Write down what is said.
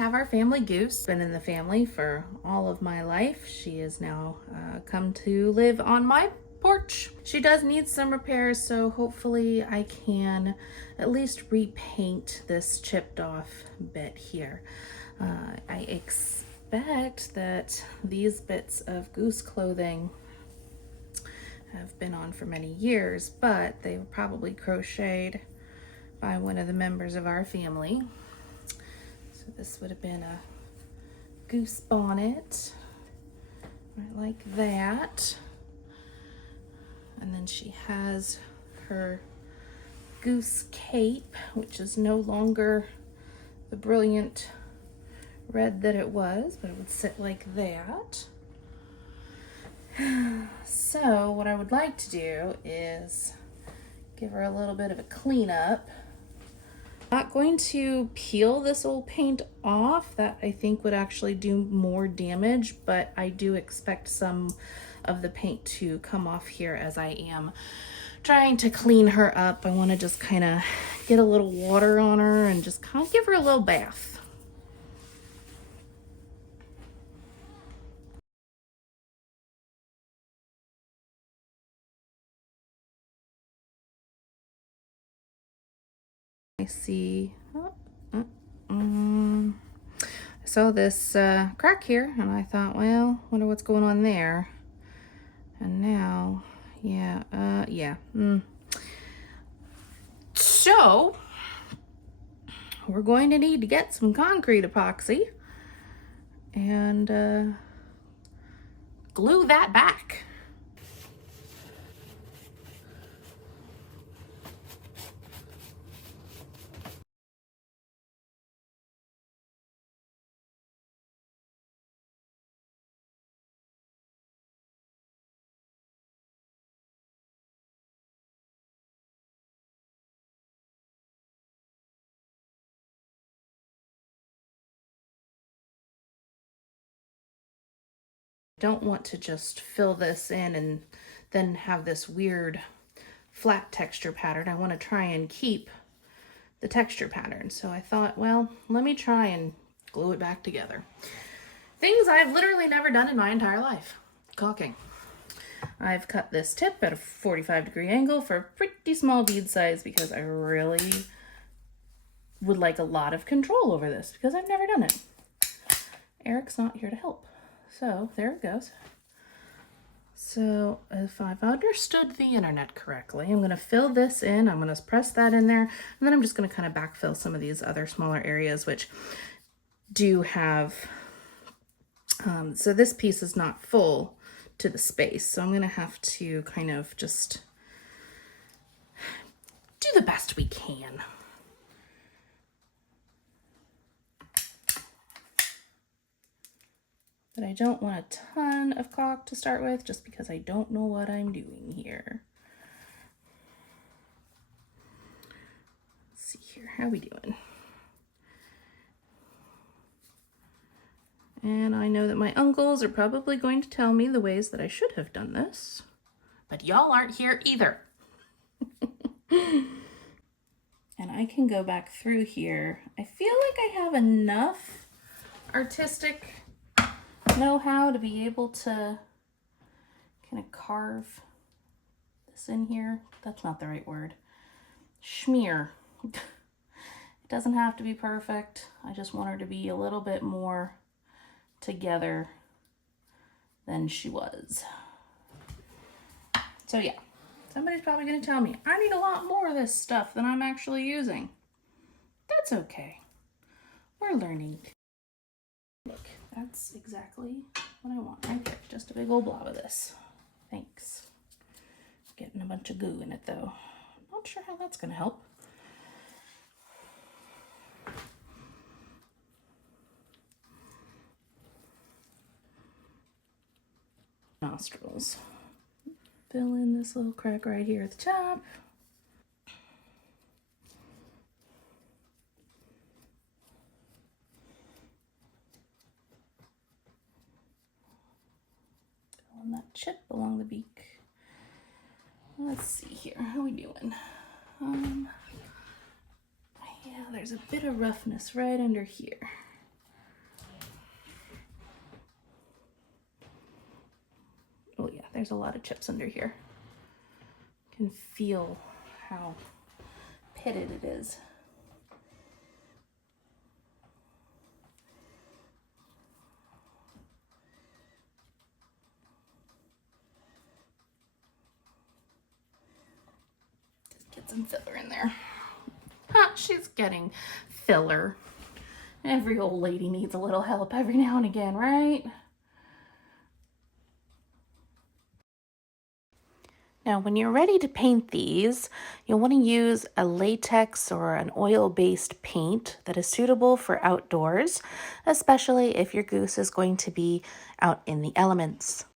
Have our family goose. Been in the family for all of my life. She is now come to live on my porch. She does need some repairs, so hopefully I can at least repaint this chipped off bit here. I expect that these bits of goose clothing have been on for many years, but they were probably crocheted by one of the members of our family. So this would have been a goose bonnet, right like that. And then she has her goose cape, which is no longer the brilliant red that it was, but it would sit like that. So what I would like to do is give her a little bit of a cleanup. Not going to peel this old paint off. That I think would actually do more damage, but I do expect some of the paint to come off here as I am trying to clean her up. I want to just kind of get a little water on her and just kind of give her a little bath. I see, I saw this crack here and I thought, well, wonder what's going on there. And now, So, we're going to need to get some concrete epoxy and glue that back. Don't want to just fill this in and then have this weird flat texture pattern. I want to try and keep the texture pattern. So I thought, well, let me try and glue it back together. Things I've literally never done in my entire life. Caulking. I've cut this tip at a 45-degree angle for a pretty small bead size because I really would like a lot of control over this because I've never done it. Eric's not here to help. So there it goes. So if I've understood the internet correctly, I'm going to fill this in. I'm going to press that in there. And then I'm just going to kind of backfill some of these other smaller areas, which do have, so this piece is not full to the space. So I'm going to have to kind of just do the best we can. But I don't want a ton of caulk to start with just because I don't know what I'm doing here. Let's see here, how we doing? And I know that my uncles are probably going to tell me the ways that I should have done this, but y'all aren't here either. And I can go back through here. I feel like I have enough artistic know-how to be able to kind of carve this in here. That's not the right word. Smear. It doesn't have to be perfect. I just want her to be a little bit more together than she was. So yeah, somebody's probably going to tell me I need a lot more of this stuff than I'm actually using. That's okay. We're learning. Look, that's exactly what I want right there. Just a big old blob of this. Thanks. Getting a bunch of goo in it though. Not sure how that's going to help. Nostrils. Fill in this little crack right here at the top. Fill in that chip along the beak. Let's see here, how are we doing? Yeah, there's a bit of roughness right under here. there's a lot of chips under here. You can feel how pitted it is. Just get some filler in there. Huh, she's getting filler. Every old lady needs a little help every now and again, right? Now, when you're ready to paint these, you'll want to use a latex or an oil-based paint that is suitable for outdoors, especially if your goose is going to be out in the elements.